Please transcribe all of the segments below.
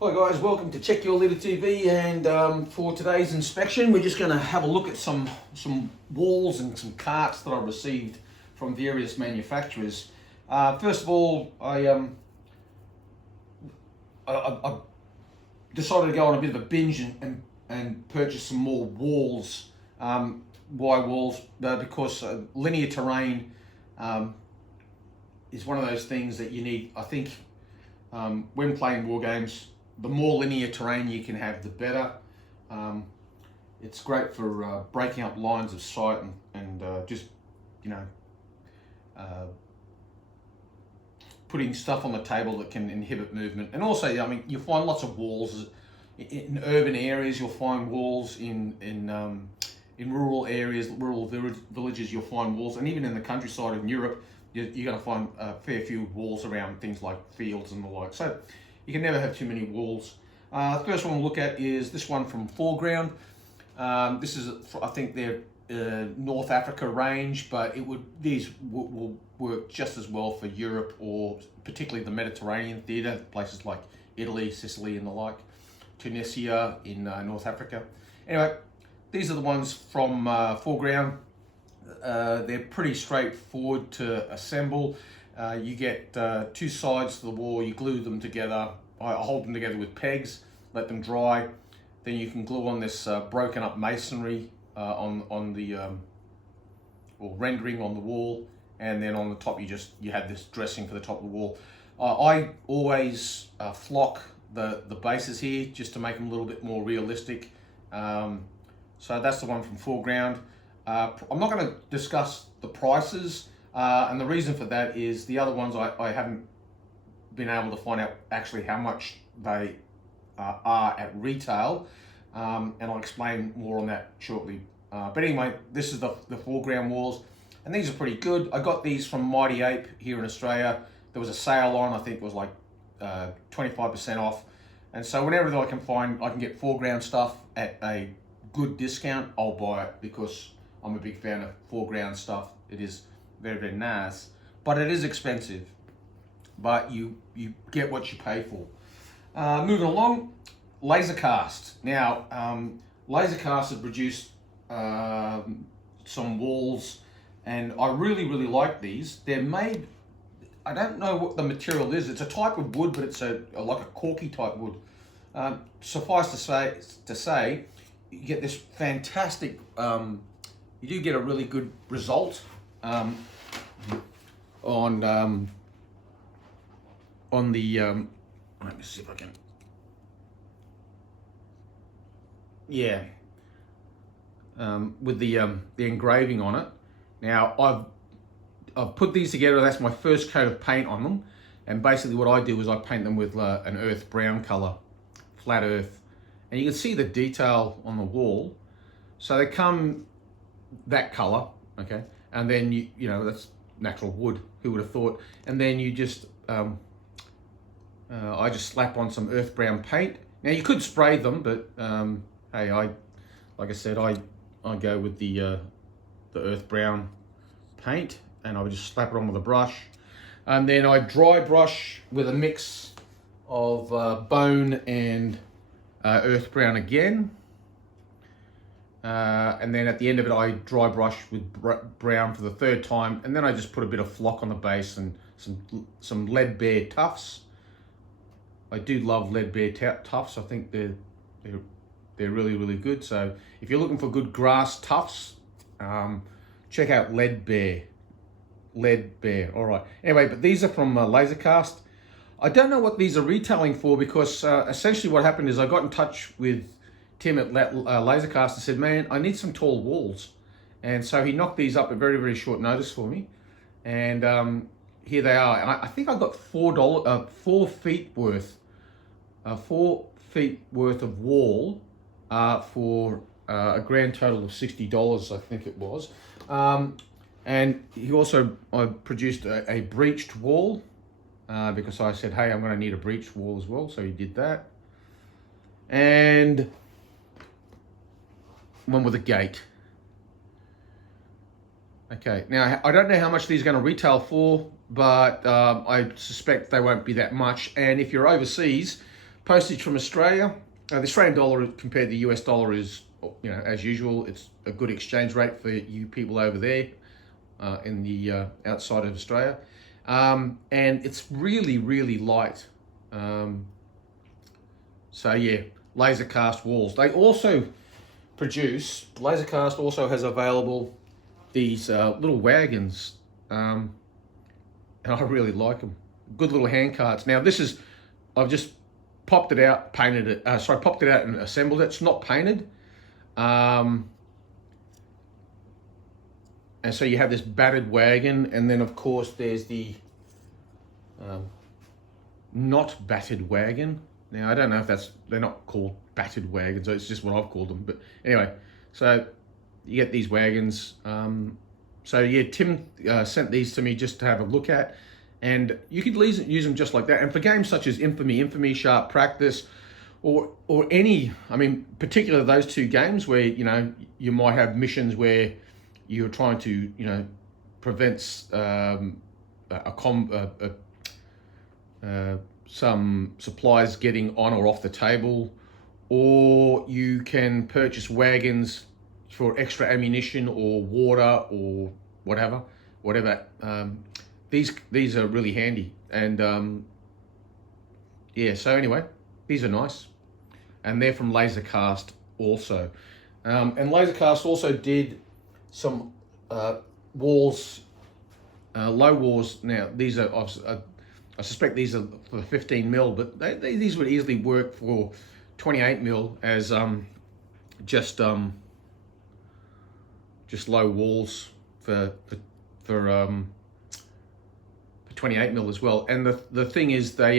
Hi guys, welcome to Check Your Litter TV, and for today's inspection we're just going to have a look at some walls and some carts that I received from various manufacturers. First of all, I decided to go on a bit of a binge and purchase some more walls. Why walls? Because linear terrain is one of those things that you need, I think, when playing war games. The more linear terrain you can have, the better. It's great for breaking up lines of sight and just, you know, putting stuff on the table that can inhibit movement. And also, I mean, you find lots of walls in urban areas. You'll find walls in rural areas, rural villages. You'll find walls, and even in the countryside in Europe, you're going to find a fair few walls around things like fields and the like. So you can never have too many walls. The first one we'll look at is this one from Foreground. This is, I think, their North Africa range, but these will work just as well for Europe, or particularly the Mediterranean theatre, places like Italy, Sicily and the like, Tunisia in North Africa. Anyway, these are the ones from Foreground. They're pretty straightforward to assemble. You get two sides to the wall, you glue them together. I hold them together with pegs, let them dry. Then you can glue on this broken up masonry on the, or rendering on the wall. And then on the top you have this dressing for the top of the wall. I always flock the bases here just to make them a little bit more realistic. So that's the one from Foreground. I'm not going to discuss the prices. And the reason for that is the other ones I haven't been able to find out actually how much they are at retail, and I'll explain more on that shortly. But anyway, this is the Foreground walls, and these are pretty good. I got these from Mighty Ape here in Australia. There was a sale on, I think it was like 25% off, and so whenever I can find, I can get Foreground stuff at a good discount, I'll buy it, because I'm a big fan of Foreground stuff. It is very, very nice, but it is expensive, but you get what you pay for. Moving along, Lasercast. Now, Lasercast have produced some walls, and I really like these. They're made, I don't know what the material is. It's a type of wood, but it's like a corky type wood. Suffice to say, you get this fantastic, you do get a really good result on the let me see if I can, with the engraving on it. Now I've put these together. That's my first coat of paint on them, and basically what I do is I paint them with an earth brown color, flat earth, and you can see the detail on the wall. So they come that color, okay, and then you know, that's natural wood, who would have thought. And then you just I just slap on some earth brown paint. Now you could spray them, but hey, like I said, I go with the earth brown paint, and I would just slap it on with a brush, and then I dry brush with a mix of bone and earth brown again. And then at the end of it, I dry brush with brown for the third time, and then I just put a bit of flock on the base and some lead bear tufts. I do love lead bear tufts. I think they're really good. So if you're looking for good grass tufts, check out lead bear. All right. Anyway, but these are from Lasercast. I don't know what these are retailing for, because essentially what happened is I got in touch with Tim at Lasercast and said, man, I need some tall walls. And so he knocked these up at very short notice for me. And here they are. And I think I got $4 feet worth, 4 feet worth of wall for a grand total of $60, I think it was. And he also produced a breached wall, because I said, hey, I'm going to need a breached wall as well. So he did that. And one with a gate. Okay, now I don't know how much these are going to retail for, but I suspect they won't be that much. And if you're overseas, Postage from Australia. The Australian dollar compared to the US dollar is, you know, as usual, it's a good exchange rate for you people over there in the outside of Australia. And it's really, really light. So yeah, laser cast walls. They also produce, Lasercast also has available these little wagons, and I really like them. Good little hand carts. Now this is, I've just popped it out, painted it, popped it out and assembled it. It's not painted. And so you have this battered wagon, and then of course there's the not battered wagon. Now I don't know if they're not called battered wagons, so it's just what I've called them. But anyway, so you get these wagons. So yeah, Tim sent these to me just to have a look at, and you could use them just like that. And for games such as Infamy, Sharp Practice, or any, I mean, particularly those two games where, you know, you might have missions where you're trying to, you know, prevent some supplies getting on or off the table, or you can purchase wagons for extra ammunition or water or whatever. These are really handy, and yeah. So anyway, these are nice, and they're from Lasercast also. And Lasercast also did some walls, low walls. Now these are, I suspect these are for 15 mil, but these would easily work for 28 mil as just low walls for 28 mil as well. And the thing is, they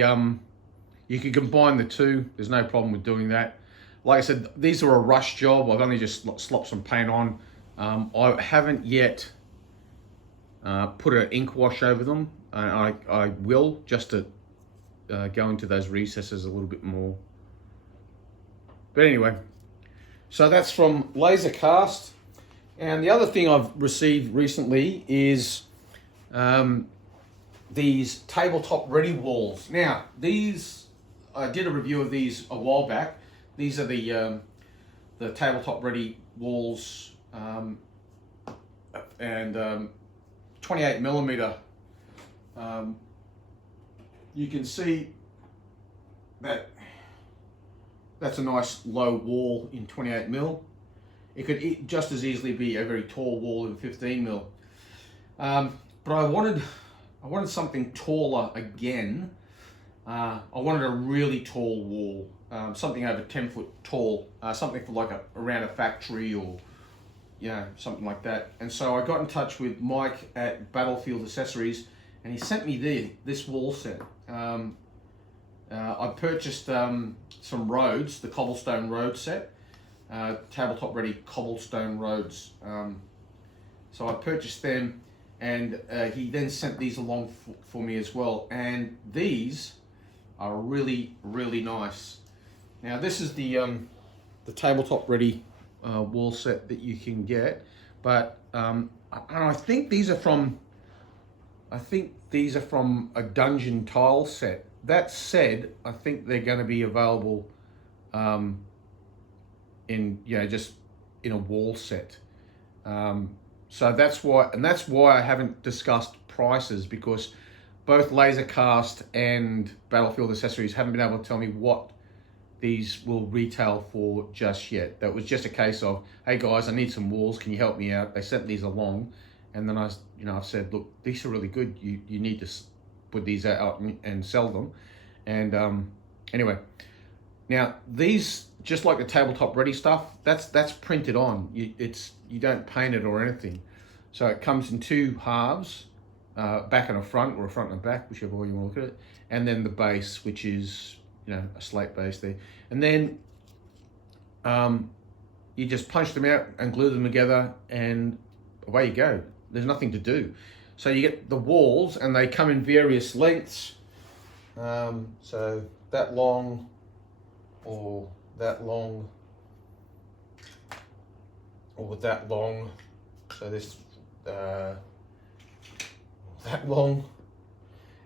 you can combine the two. There's no problem with doing that. Like I said, these are a rush job. I've only just slopped some paint on. I haven't yet put an ink wash over them. I will, just to go into those recesses a little bit more. But anyway, so that's from Lasercast. And the other thing I've received recently is these Tabletop Ready walls. Now, these, I did a review of these a while back. These are the Tabletop Ready walls, and 28 millimeter. You can see that that's a nice low wall in 28 mil. It could just as easily be a very tall wall in 15 mil. But I wanted something taller again. I wanted a really tall wall, something over 10 foot tall, something for like around a factory, or something like that. And so I got in touch with Mike at Battlefield Accessories, and he sent me this wall set. I purchased some roads, the cobblestone road set, Tabletop Ready cobblestone roads. So I purchased them, and he then sent these along for me as well. And these are really, really nice. Now this is the Tabletop Ready wall set that you can get, but I think these are from a dungeon tile set. That said, I think they're going to be available in just in a wall set. So that's why I haven't discussed prices, because both Lasercast and Battlefield Accessories haven't been able to tell me what these will retail for just yet. That was just a case of, hey guys, I need some walls, can you help me out? They sent these along, and then I've said, look, these are really good. You need to put these out and sell them. And anyway, now these, just like the Tabletop Ready stuff, that's printed on. You don't paint it or anything. So it comes in two halves, back and a front, or a front and a back, whichever way you want to look at it. And then the base, which is a slate base there. And then you just punch them out and glue them together, and away you go. There's nothing to do. So you get the walls, and they come in various lengths. So that long, or that long, or that long. So this that long,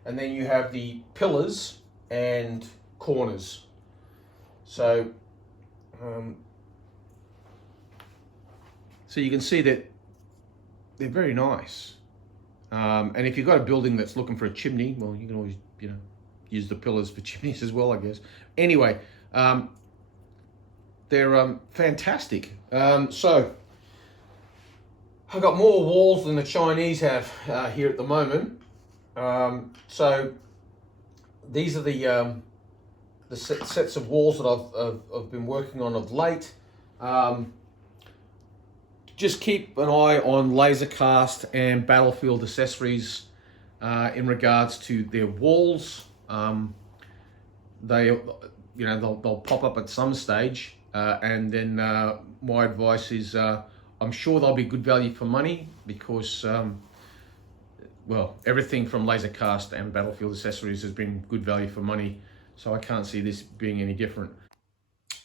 and then you have the pillars and corners. So, so you can see that they're very nice. And if you've got a building that's looking for a chimney, well, you can always, you know, use the pillars for chimneys as well, I guess. Anyway, they're fantastic. So I've got more walls than the Chinese have here at the moment. So these are the sets of walls that I've been working on of late. Just keep an eye on laser cast and Battlefield accessories in regards to their walls. They, you know, they'll pop up at some stage, and then my advice is I'm sure they'll be good value for money because well, everything from laser cast and Battlefield accessories has been good value for money, so I can't see this being any different.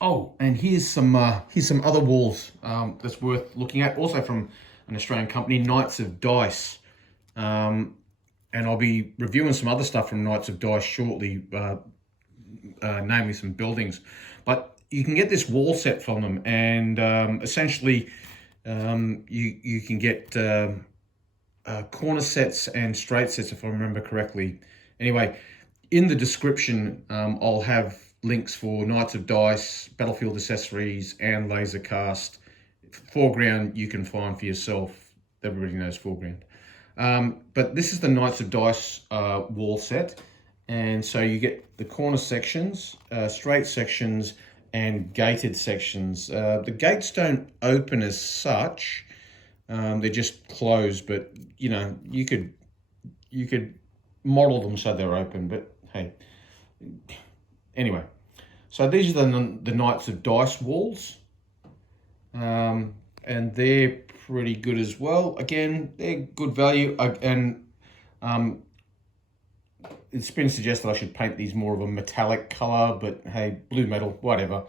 Oh, and here's some other walls that's worth looking at, also from an Australian company, Knights of Dice. And I'll be reviewing some other stuff from Knights of Dice shortly, namely some buildings. But you can get this wall set from them, and essentially you can get corner sets and straight sets, if I remember correctly. Anyway, in the description, I'll have links for Knights of Dice, Battlefield accessories, and laser cast. Foreground you can find for yourself. Everybody knows Foreground. But this is the Knights of Dice wall set, and so you get the corner sections, straight sections, and gated sections. The gates don't open as such; they're just closed. But you know, you could model them so they're open. But hey. Anyway, so these are the Knights of Dice walls, and they're pretty good as well. Again, they're good value, and it's been suggested I should paint these more of a metallic color, but hey, blue metal, whatever.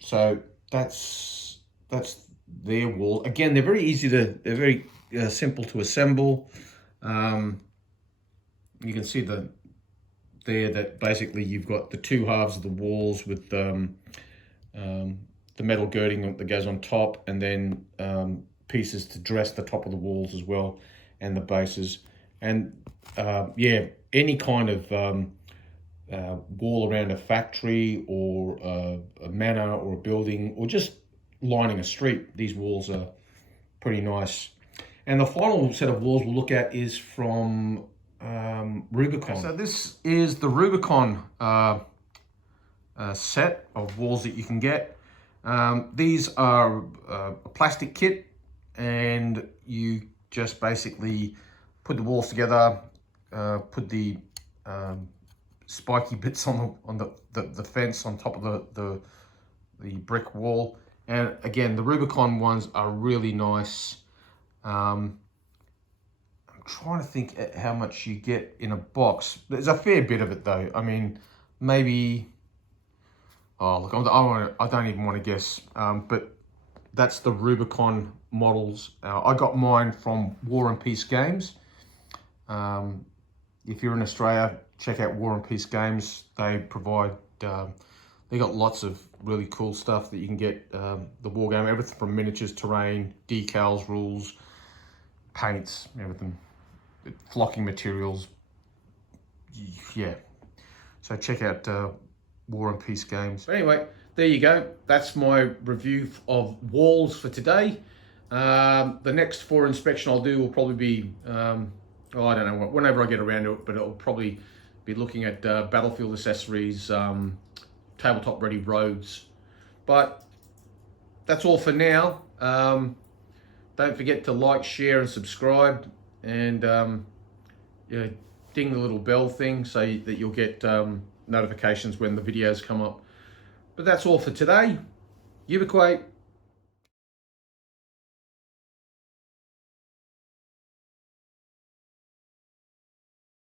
So that's their wall. Again, they're very simple to assemble. You can see there that basically you've got the two halves of the walls with the metal girding that goes on top, and then pieces to dress the top of the walls as well, and the bases. And yeah, any kind of wall around a factory or a manor or a building, or just lining a street, these walls are pretty nice. And the final set of walls we'll look at is from Rubicon. Okay, so this is the Rubicon set of walls that you can get. These are a plastic kit, and you just basically put the walls together, put the spiky bits on the fence on top of the brick wall. And again, the Rubicon ones are really nice. I'm trying to think how much you get in a box. There's a fair bit of it though. I mean, maybe, oh look, I don't even want to guess, but that's the Rubicon models. I got mine from War and Peace Games. If you're in Australia, check out War and Peace Games. They provide, they got lots of really cool stuff that you can get. The war game, everything from miniatures, terrain, decals, rules, paints, everything. Flocking materials, yeah. So check out War and Peace Games. But anyway, there you go. That's my review of walls for today. The next for inspection I'll do will probably be, I don't know, whenever I get around to it, but it'll probably be looking at Battlefield accessories, Tabletop Ready roads. But that's all for now. Don't forget to like, share, and subscribe. And yeah, ding the little bell thing so that you'll get notifications when the videos come up. But that's all for today. Ubiquate.